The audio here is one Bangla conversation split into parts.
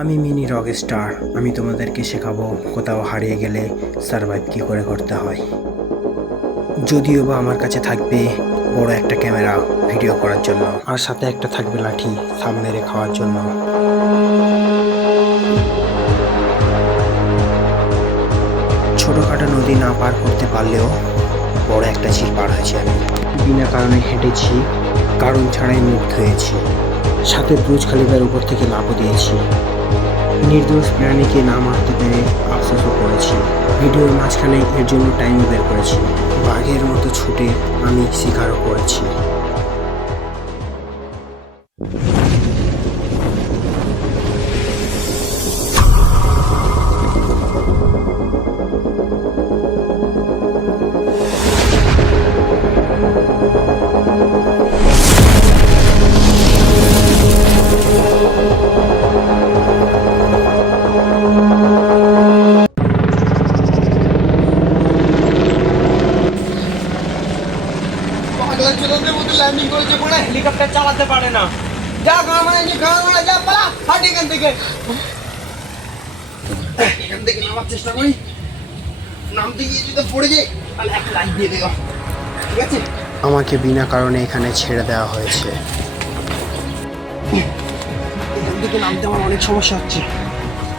আমি মিনি রক স্টার। আমি তোমাদেরকে শেখাবো কোথাও হারিয়ে গেলে সারভাইভ কী করে করতে হয়। যদিও বা আমার কাছে থাকবে বড় একটা ক্যামেরা ভিডিও করার জন্য, আর সাথে একটা থাকবে লাঠি সাপ মেরে খাওয়ার জন্য। ছোটোখাটো নদী না পার করতে পারলেও বড় একটা ঝিল পার হয়েছি আমি। বিনা কারণে হেঁটেছি, কারণ ছাড়াই মুগ্ধ হয়েছি। সাথে ব্রুজ খালিফার উপর থেকে লাফও দিয়েছি। নির্দোষ প্রাণীকে না মারতে পেরে আফসোসও করেছি। ভিডিওর মাঝখানে এর জন্য টাইমও বের করেছি। বাঘের মতো ছুটে আমি শিকারও করেছি। ল্যান্ডিং করেছে পুরো হেলিকপ্টার চালাতে পারে না। যা গাড়ি যা পালা হাট এখান থেকে নামার চেষ্টা করি। নামতে গিয়ে যদি পড়ে যাই তাহলে একটা লাইট দিয়ে দেবো, ঠিক আছে? আমাকে বিনা কারণে এখানে ছেড়ে দেওয়া হয়েছে। এখান থেকে নামতে আমার অনেক সমস্যা হচ্ছে।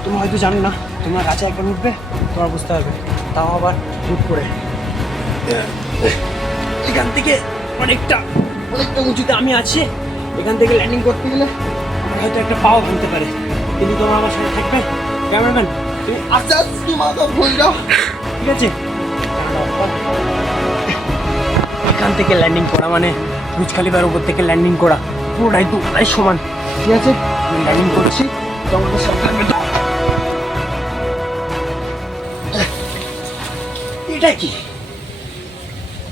তোমরা হয়তো জানো না, তোমরা গাছে একবার উঠবে তোমার বুঝতে হবে, তাও আবার হুট করে। এখান থেকে অনেকটা উঁচুতে আমি আছি। এখান থেকে ল্যান্ডিং করতে গেলে আমার হয়তো একটা পাও ভাঙতে পারে, কিন্তু তোমরা আমার সাথে থাকবে। ক্যামেরাম্যান তুমি আস্তে আস্তে মাথা ভুল যাও, ঠিক আছে? এখান থেকে ল্যান্ডিং করা মানে ব্রুজ খালিফার উপর থেকে ল্যান্ডিং করা পুরোটাই দুটাই সমান, ঠিক আছে? আমি ল্যান্ডিং করছি, তোমাদের সাথে থাকবে। এটা কি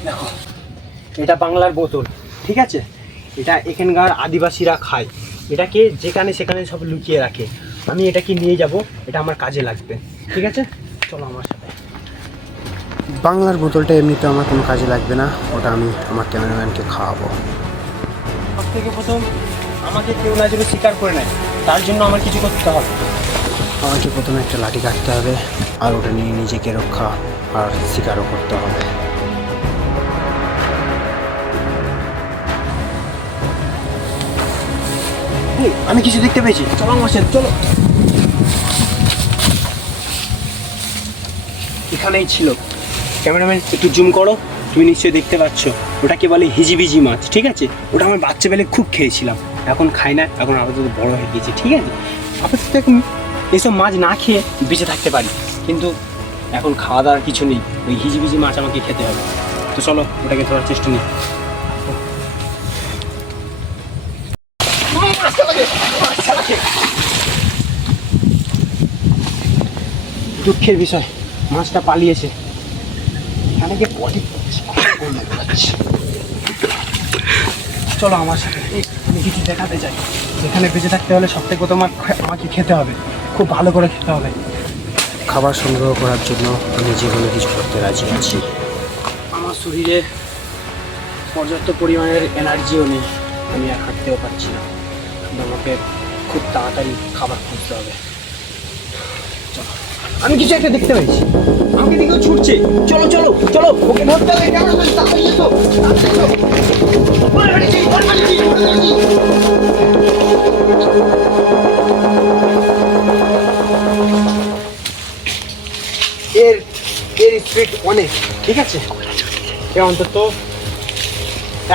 দেখো, এটা বাংলার বোতল, ঠিক আছে? এটা এখানকার আদিবাসীরা খায়। এটাকে যেখানে সেখানে সব লুকিয়ে রাখে। আমি এটাকে নিয়ে যাব, এটা আমার কাজে লাগবে, ঠিক আছে? চলো আমার সাথে। বাংলার বোতলটা এমনিতে আমার কোনো কাজে লাগবে না, ওটা আমি আমার ক্যামেরাম্যানকে খাওয়াবো। সব থেকে প্রথম আমাকে কেউ না যেন শিকার করে নেয়, তার জন্য আমার কিছু করতে হবে। আমাকে প্রথমে একটা লাঠি কাটতে হবে, আর ওটা নিয়ে নিজেকে রক্ষা আর শিকারও করতে হবে। আমি কিছু দেখতে পেয়েছি, চলো আমার সাথে চলো। এখানেই ছিল। ক্যামেরাম্যান একটু জুম করো, তুমি নিশ্চয়ই দেখতে পাচ্ছ। ওটাকে বলে হিজিবিজি মাছ, ঠিক আছে? ওটা আমার বাচ্চাবেলে খুব খেয়েছিলাম, এখন খাই না, এখন আপাতত বড় হয়ে গিয়েছে, ঠিক আছে? আপাতত এখন এইসব মাছ না খেয়ে বেঁচে থাকতে পারি, কিন্তু এখন খাওয়া দাওয়ার কিছু নেই। ওই হিজিবিজি মাছ আমাকে খেতে হবে। তো চলো ওটাকে ধরার চেষ্টা নিই। দুঃখের বিষয়, মাছটা পালিয়েছে। এখানে গিয়ে পটি চলো আমার সাথে, আমি কিছু দেখাতে চাই। এখানে বেঁচে থাকতে হলে সব থেকে প্রথম আমাকে খেতে হবে, খুব ভালো করে খেতে হবে। খাবার সংগ্রহ করার জন্য আমি যে কোনো কিছু করতে রাজি আছি। আমার শরীরে পর্যাপ্ত পরিমাণের এনার্জিও নেই, আমি আর হাঁটতেও পারছি না। কিন্তু আমাকে খুব তাড়াতাড়ি খাবার খুঁজতে হবে। চলো, আমি কিছু একটা দেখতে পেয়েছি, আমাকে দিকেও ছুটছে। চলো চলো চলো, ওকে ধরতে হবে। ক্যামেরাম্যান তাড়াতাড়ি এসো, তাড়াতাড়ি এসো। এর স্পিড অনেক, ঠিক আছে? এ অন্তত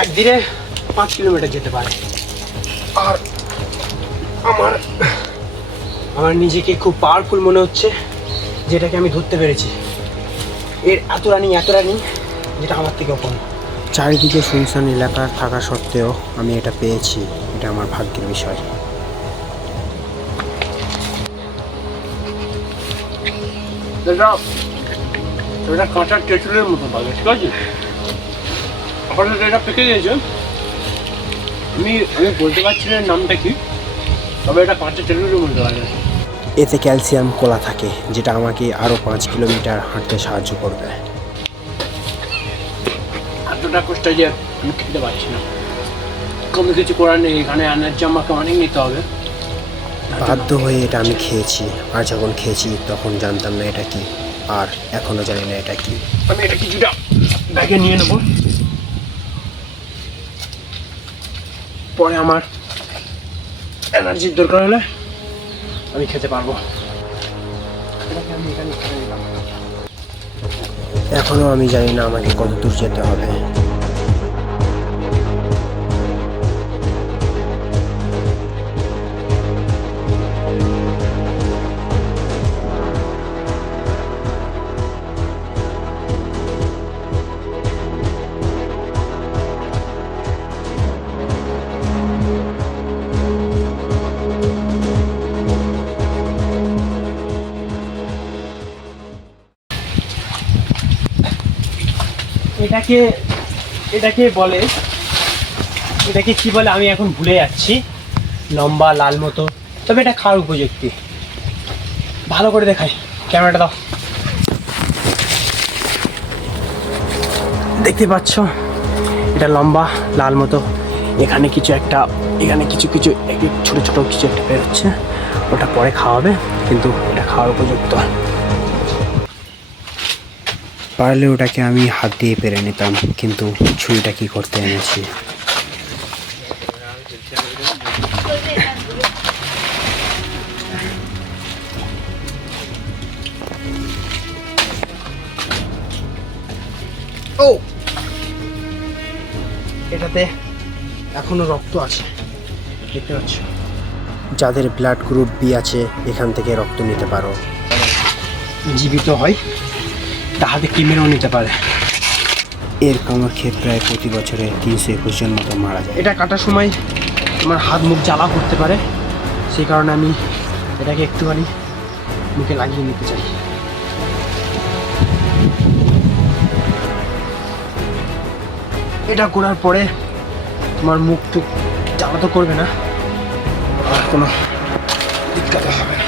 একদিনে 5 কিলোমিটার যেতে পারে। আর আমার নিজেকে খুব পাওয়ারফুল মনে হচ্ছে, যেটাকে আমি ধরতে পেরেছি। এর এত রানিং যেটা আমার থেকেও কম। চারিদিকে শুনশান এলাকা থাকা সত্ত্বেও আমি এটা পেয়েছি, এটা আমার ভাগ্যের বিষয়। এটা কাঁচার তেঁতুলের মতো লাগে, ঠিক আছে? আপাতত এটা পেকে গিয়েছে। আমি বলতে পারছি না নামটা কি, তবে এটা কাঁচা তেঁতুলের মতো লাগে। এতে ক্যালসিয়াম কলা থাকে, যেটা আমাকে আরও 5 কিলোমিটার হাঁটতে সাহায্য করবে। এতটা কষ্ট যে আমি খেতে পারছি না, কোনো কিছু করার নেই। এখানে এনার্জি আমাকে অনেক নিতে হবে, বাধ্য হয়ে এটা আমি খেয়েছি, আর যখন খেয়েছি তখন জানতাম না এটা কি, আর এখনও জানি না এটা কি। আমি এটা কিছুটা ব্যাগে নিয়ে নেব, পরে আমার এনার্জির দরকার হলে আমি খেতে পারবো। এটাকে আমি এখানে খেয়ে নিলাম। এখনও আমি জানি না আমাকে কত দূর যেতে হবে। এটাকে এটাকে বলে, এটাকে কি বলে আমি এখন ভুলে যাচ্ছি, লম্বা লাল মতো, তবে এটা খাওয়ার উপযুক্তি। ভালো করে দেখাই, ক্যামেরাটা দাও। দেখতে পাচ্ছ এটা লম্বা লাল মতো, এখানে কিছু একটা, এখানে কিছু কিছু ছোট ছোট কিছু একটা বেরোচ্ছে, ওটা পরে খাওয়াবে, কিন্তু এটা খাওয়ার উপযুক্ত। পারলে ওটাকে আমি হাত দিয়ে পেরে নিতাম, কিন্তু ছুরিটা কি করতে এনেছি। ও, এটাতে এখনো রক্ত আছে, দেখতে পাচ্ছ। যাদের ব্লাড গ্রুপ বি আছে এখান থেকে রক্ত নিতে পারো। জীবিত হয়, তাহাতে কিমেরও নিতে পারে। এর কামড় খেয়ে প্রায় প্রতি বছরে 321 জন মতো মারা যায়। এটা কাটার সময় তোমার হাত মুখ জ্বালা করতে পারে, সেই কারণে আমি এটাকে একটুখানি মুখে লাগিয়ে নিতে চাই। এটা করার পরে তোমার মুখ টুক জ্বালা তো করবে না, আর কোনো দিক্কত হবে না।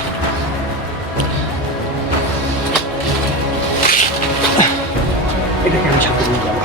এটাকে আমি সাথে নিয়ে যাবো।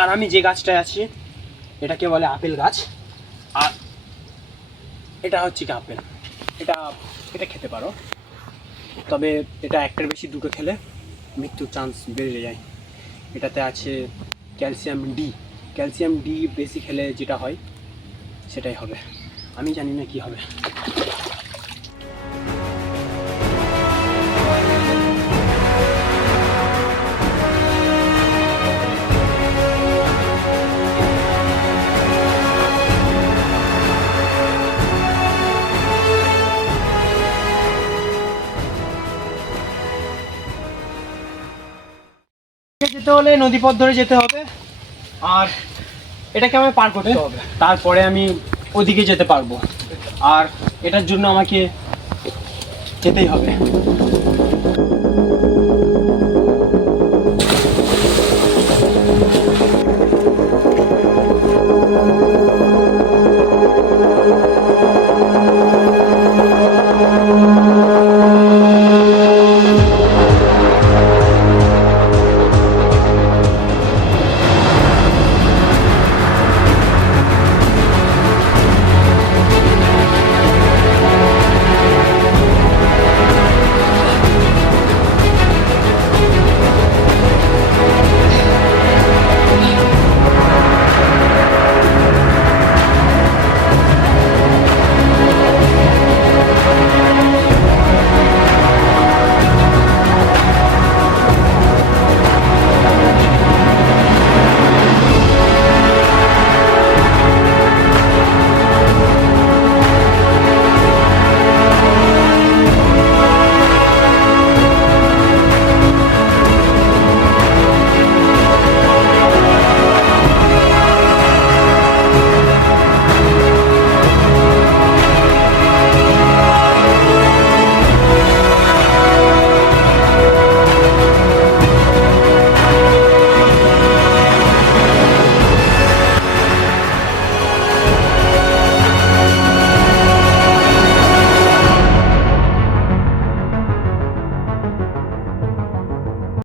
আর আমি যে গাছটায় আছি এটাকে বলে আপেল গাছ, আর এটা হচ্ছে কি আপেল। এটা এটা খেতে পারো, তবে এটা একটার বেশি দুটো খেলে মৃত্যুর চান্স বেড়ে যায়। এটাতে আছে ক্যালসিয়াম ডি, ক্যালসিয়াম ডি বেশি খেলে যেটা হয় সেটাই হবে, আমি জানি না কি হবে। যেতে হলে নদীপথ ধরে যেতে হবে, আর এটাকে আমায় পার করতে হবে, তারপরে আমি ওদিকে যেতে পারবো। আর এটার জন্য আমাকে যেতেই হবে।